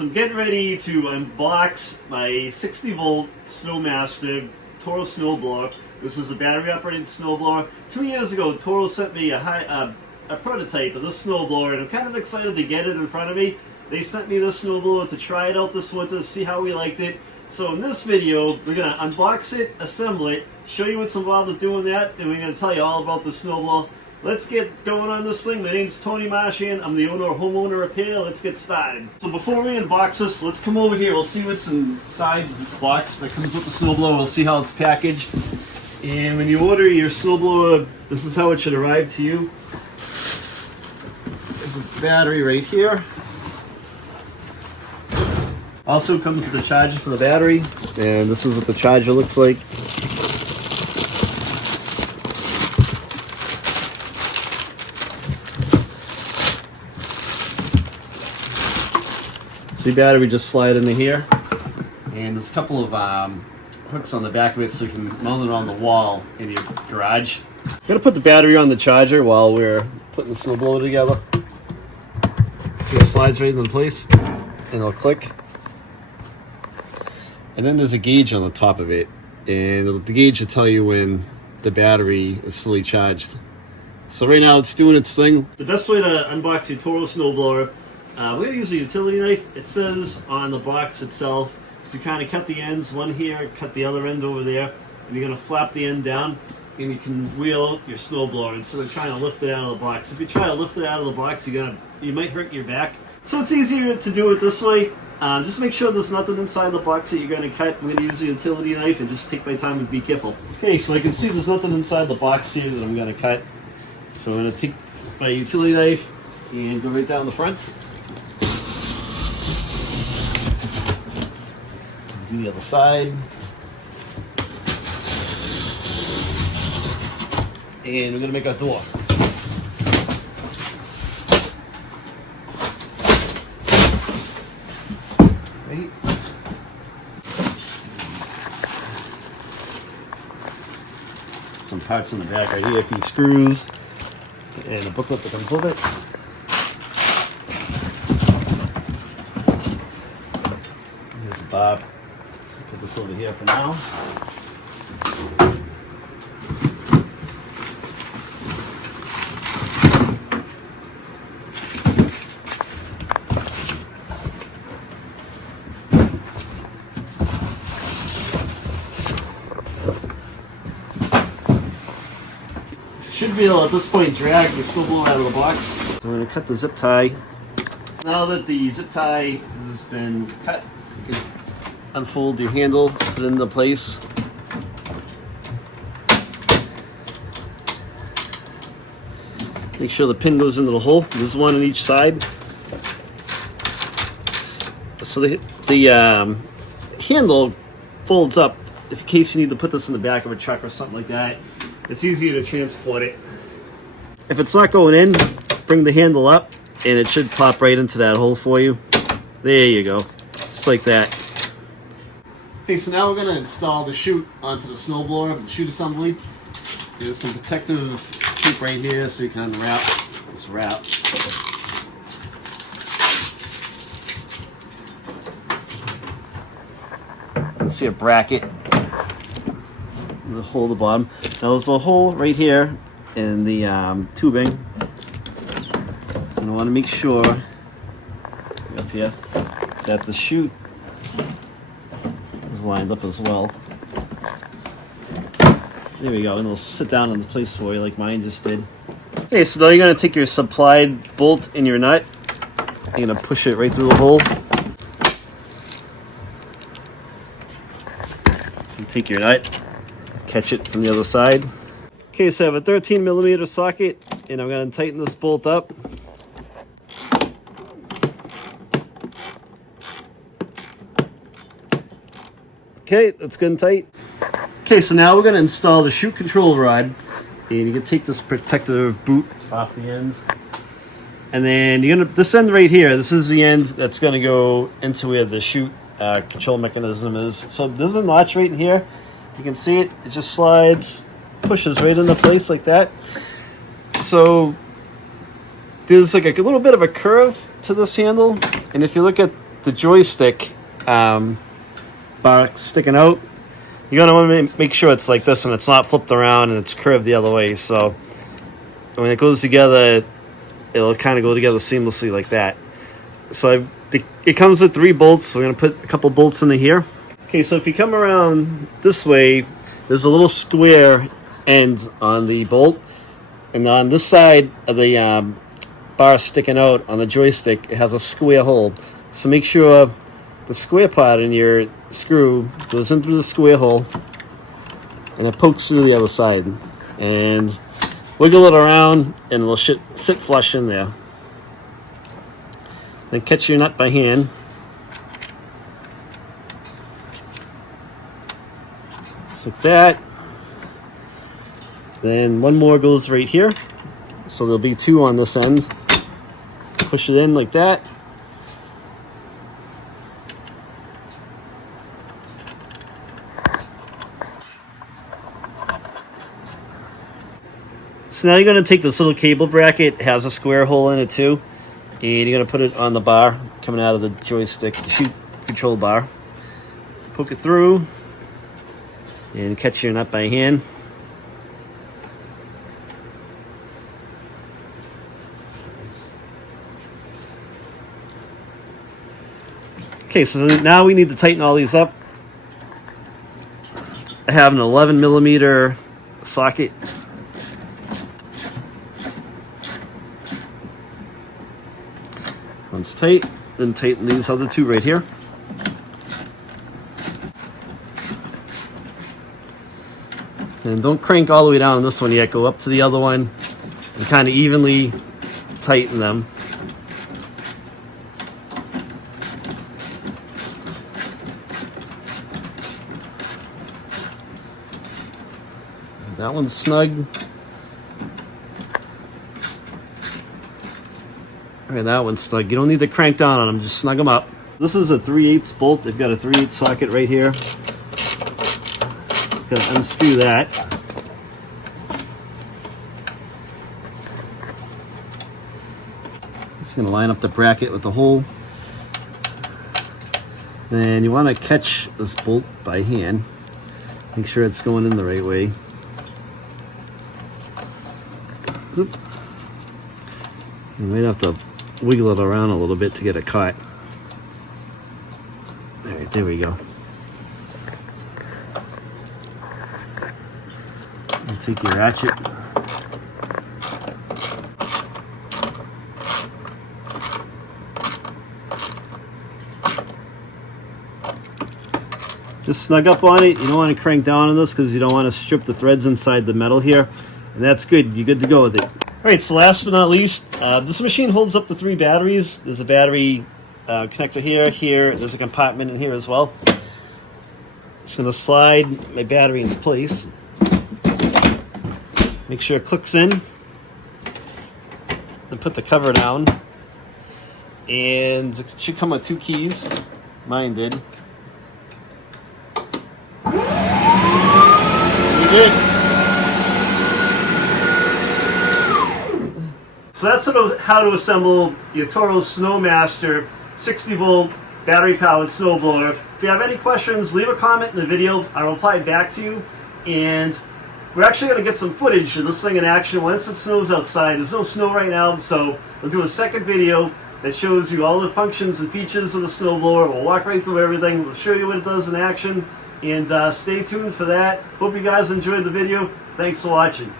So I'm getting ready to unbox my 60 volt Snowmaster Toro snowblower. This is a battery operated snowblower. 2 years ago, Toro sent me a prototype of this snowblower, and I'm kind of excited to get it in front of me. They sent me this snowblower to try it out this winter, see how we liked it. So in this video, we're going to unbox it, assemble it, show you what's involved with doing that, and we're going to tell you all about the snowblower. Let's get going on this thing. My name's Tony Marchand. I'm the owner of Homeowner Repair. Let's get started. So before we unbox this, let's come over here. We'll see what's inside this box that comes with the snowblower. We'll see how it's packaged. And when you order your snowblower, this is how it should arrive to you. There's a battery right here. Also comes with the charger for the battery. And this is what the charger looks like. See, battery just slide into here, and there's a couple of hooks on the back of it so you can mount it on the wall in your garage. I'm gonna put the battery on the charger while we're putting the snowblower together. Just slides right into place, and it'll click. And then there's a gauge on the top of it, and the gauge will tell you when the battery is fully charged. So right now it's doing its thing. The best way to unbox your Toro snowblower, we're going to use a utility knife. It says on the box itself to kind of cut the ends, one here, cut the other end over there, and you're going to flap the end down, and you can wheel your snowblower instead of trying to lift it out of the box. If you try to lift it out of the box, you might hurt your back. So it's easier to do it this way. Just make sure there's nothing inside the box that you're going to cut. I'm going to use a utility knife and just take my time and be careful. Okay, so I can see there's nothing inside the box here that I'm going to cut. So I'm going to take my utility knife and go right down the front. Do the other side. And we're going to make our door. Right. Some parts in the back right here, a few screws, and a booklet that comes with it. Here's the bob. Put this over here for now. Should be able at this point drag the snowblower out of the box. So we're going to cut the zip tie. Now that the zip tie has been cut, you can unfold your handle, put it into place. Make sure the pin goes into the hole. There's one on each side. So the handle folds up in case you need to put this in the back of a truck or something like that. It's easier to transport it. If it's not going in, bring the handle up and it should pop right into that hole for you. There you go. Just like that. Okay, so now we're going to install the chute onto the snowblower, the chute assembly. There's some protective tape right here so you can unwrap this wrap. You can see a bracket in the hole at the bottom. Now there's a hole right here in the tubing. So I want to make sure up here that the chute is lined up as well. There we go, and it'll sit down in the place for you like mine just did. Okay, so now you're going to take your supplied bolt and your nut. You're going to push it right through the hole. You take your nut, catch it from the other side. Okay, so I have a 13mm socket, and I'm going to tighten this bolt up. Okay, that's good and tight. Okay, so now we're going to install the chute control rod, and you can take this protective boot off the ends. And then you're gonna, this end right here, this is the end that's going to go into where the chute control mechanism is. So there's a notch right in here. You can see it. It just slides, pushes right into place like that. So there's like a little bit of a curve to this handle, and if you look at the joystick bar sticking out, you're going to want to make sure it's like this and it's not flipped around and it's curved the other way. So when it goes together, it'll kind of go together seamlessly like that. So it comes with 3 bolts, so we're going to put a couple bolts into here. Okay, so if you come around this way, there's a little square end on the bolt, and on this side of the bar sticking out on the joystick, it has a square hole. So make sure the square part in your screw goes in through the square hole and it pokes through the other side, and wiggle it around and it'll sit flush in there. Then catch your nut by hand. Just like that. Then one more goes right here. So there'll be 2 on this end. Push it in like that. So now you're going to take this little cable bracket, it has a square hole in it too, and you're going to put it on the bar coming out of the joystick, the Chute control bar. Poke it through and catch your nut by hand. Okay, so now we need to tighten all these up. I have an 11mm socket. One's tight, then tighten these other 2 right here. And don't crank all the way down on this one yet. Go up to the other one and kind of evenly tighten them. That one's snug. Okay, that one's snug. You don't need to crank down on them, just snug them up. This is a 3/8 bolt. They've got a 3/8 socket right here. Gotta unscrew that. Just gonna line up the bracket with the hole. And you want to catch this bolt by hand. Make sure it's going in the right way. Oop. You might have to wiggle it around a little bit to get it caught. All right, there we go. I'll take your ratchet. Just snug up on it. You don't want to crank down on this because you don't want to strip the threads inside the metal here. And that's good. You're good to go with it. Alright, so last but not least, this machine holds up to 3 batteries. There's a battery connector here, there's a compartment in here as well. Just going to slide my battery into place. Make sure it clicks in. Then put the cover down. And it should come with 2 keys. Mine did. We did. So that's how to assemble your Toro Snowmaster 60V battery-powered snowblower. If you have any questions, leave a comment in the video. I'll reply back to you. And we're actually going to get some footage of this thing in action once it snows outside. There's no snow right now, so we'll do a second video that shows you all the functions and features of the snowblower. We'll walk right through everything. We'll show you what it does in action. And stay tuned for that. Hope you guys enjoyed the video. Thanks for watching.